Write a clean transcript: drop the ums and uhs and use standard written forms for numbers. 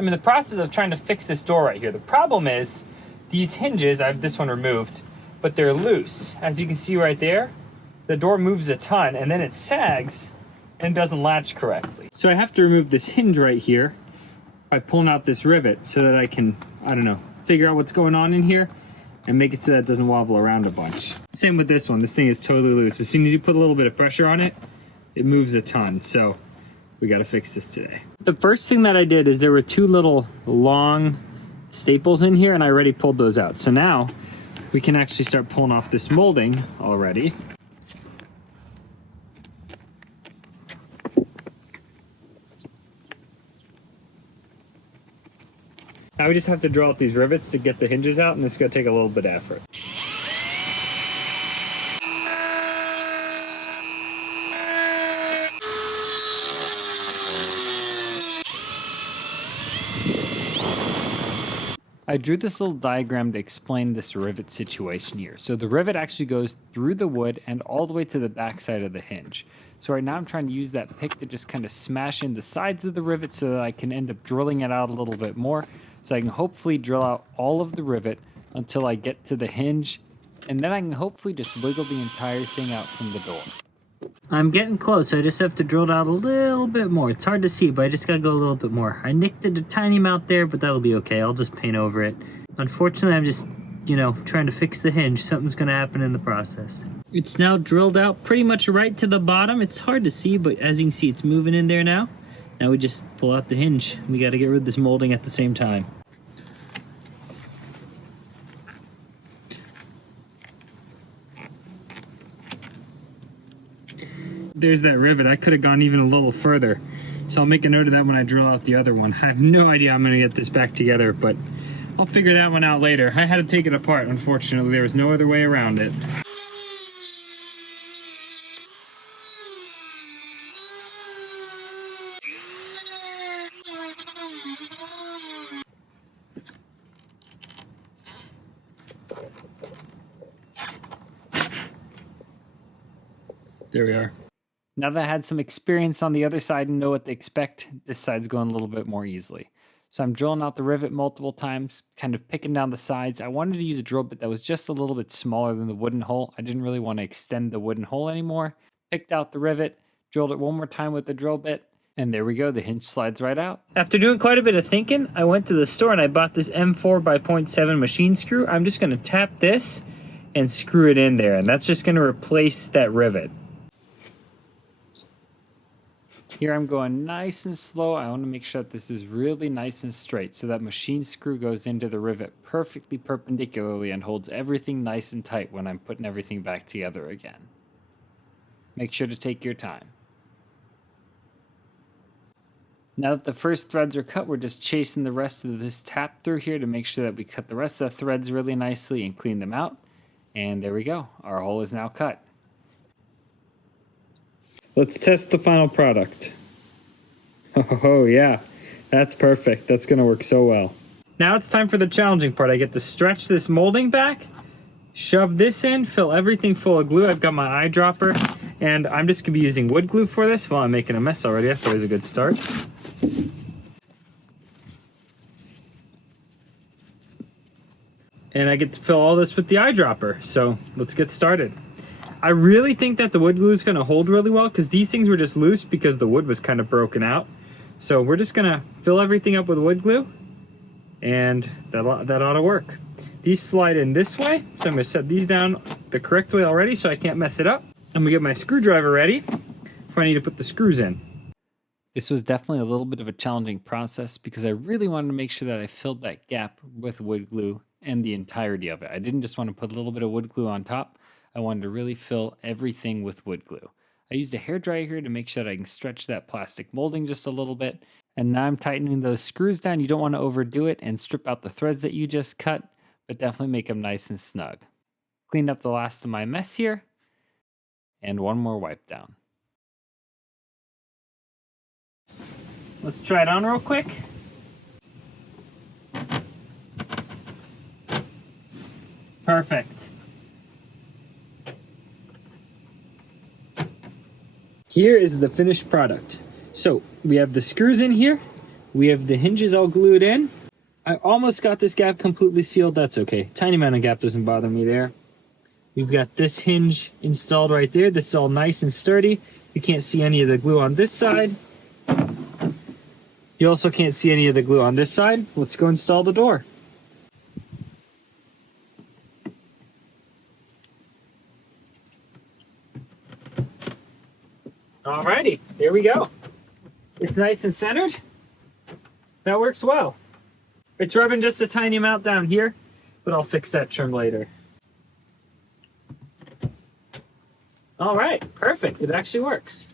I'm in the process of trying to fix this door right here. The problem is these hinges, I have this one removed, but they're loose. As you can see right there, the door moves a ton and then it sags and doesn't latch correctly. So I have to remove this hinge right here by pulling out this rivet so that I can, I don't know, figure out what's going on in here and make it so that it doesn't wobble around a bunch. Same with this one. This thing is totally loose. As soon as you put a little bit of pressure on it, it moves a ton. So we got to fix this today. The first thing that I did is there were two little long staples in here and I already pulled those out. So now we can actually start pulling off this molding already. Now we just have to drill out these rivets to get the hinges out, and it's going to take a little bit of effort. I drew this little diagram to explain this rivet situation here. So the rivet actually goes through the wood and all the way to the back side of the hinge. So right now I'm trying to use that pick to just kind of smash in the sides of the rivet so that I can end up drilling it out a little bit more. So I can hopefully drill out all of the rivet until I get to the hinge, and then I can hopefully just wiggle the entire thing out from the door. I'm getting close. I just have to drill it out a little bit more. It's hard to see, but I just gotta go a little bit more. I nicked it a tiny amount there, but that'll be okay. I'll just paint over it. Unfortunately, I'm just, trying to fix the hinge. Something's gonna happen in the process. It's now drilled out pretty much right to the bottom. It's hard to see, but as you can see, it's moving in there now. Now we just pull out the hinge. We got to get rid of this molding at the same time. There's that rivet. I could have gone even a little further. So I'll make a note of that when I drill out the other one. I have no idea I'm going to get this back together, but I'll figure that one out later. I had to take it apart, unfortunately. There was no other way around it. There we are. Now that I had some experience on the other side and know what to expect, this side's going a little bit more easily. So I'm drilling out the rivet multiple times, kind of picking down the sides. I wanted to use a drill bit that was just a little bit smaller than the wooden hole. I didn't really want to extend the wooden hole anymore. Picked out the rivet, drilled it one more time with the drill bit, and there we go, the hinge slides right out. After doing quite a bit of thinking, I went to the store and I bought this M4 by 0.7 machine screw. I'm just going to tap this and screw it in there, and that's just going to replace that rivet. Here I'm going nice and slow. I want to make sure that this is really nice and straight so that machine screw goes into the rivet perfectly perpendicularly and holds everything nice and tight when I'm putting everything back together again. Make sure to take your time. Now that the first threads are cut, we're just chasing the rest of this tap through here to make sure that we cut the rest of the threads really nicely and clean them out. And there we go. Our hole is now cut. Let's test the final product. Oh yeah, that's perfect. That's gonna work so well. Now it's time for the challenging part. I get to stretch this molding back, shove this in, fill everything full of glue. I've got my eyedropper, and I'm just gonna be using wood glue for this. Well, I'm making a mess already. That's always a good start. And I get to fill all this with the eyedropper. So let's get started. I really think that the wood glue is going to hold really well because these things were just loose because the wood was kind of broken out. So we're just going to fill everything up with wood glue, and that ought to work. These slide in this way, so I'm going to set these down the correct way already so I can't mess it up. I'm going to get my screwdriver ready for I need to put the screws in. This was definitely a little bit of a challenging process because I really wanted to make sure that I filled that gap with wood glue and the entirety of it. I didn't just want to put a little bit of wood glue on top. I wanted to really fill everything with wood glue. I used a hairdryer here to make sure that I can stretch that plastic molding just a little bit. And now I'm tightening those screws down. You don't want to overdo it and strip out the threads that you just cut, but definitely make them nice and snug. Cleaned up the last of my mess here. And one more wipe down. Let's try it on real quick. Perfect. Here is the finished product. So we have the screws in here, We have the hinges all glued in. I almost got this gap completely sealed. That's okay. Tiny amount of gap doesn't bother me there. We've got this hinge installed right there. This is all nice and sturdy. You can't see any of the glue on this side. You also can't see any of the glue on this side. Let's go install the door. Alrighty, here we go. It's nice and centered. That works well. It's rubbing just a tiny amount down here, but I'll fix that trim later. All right, perfect. It actually works.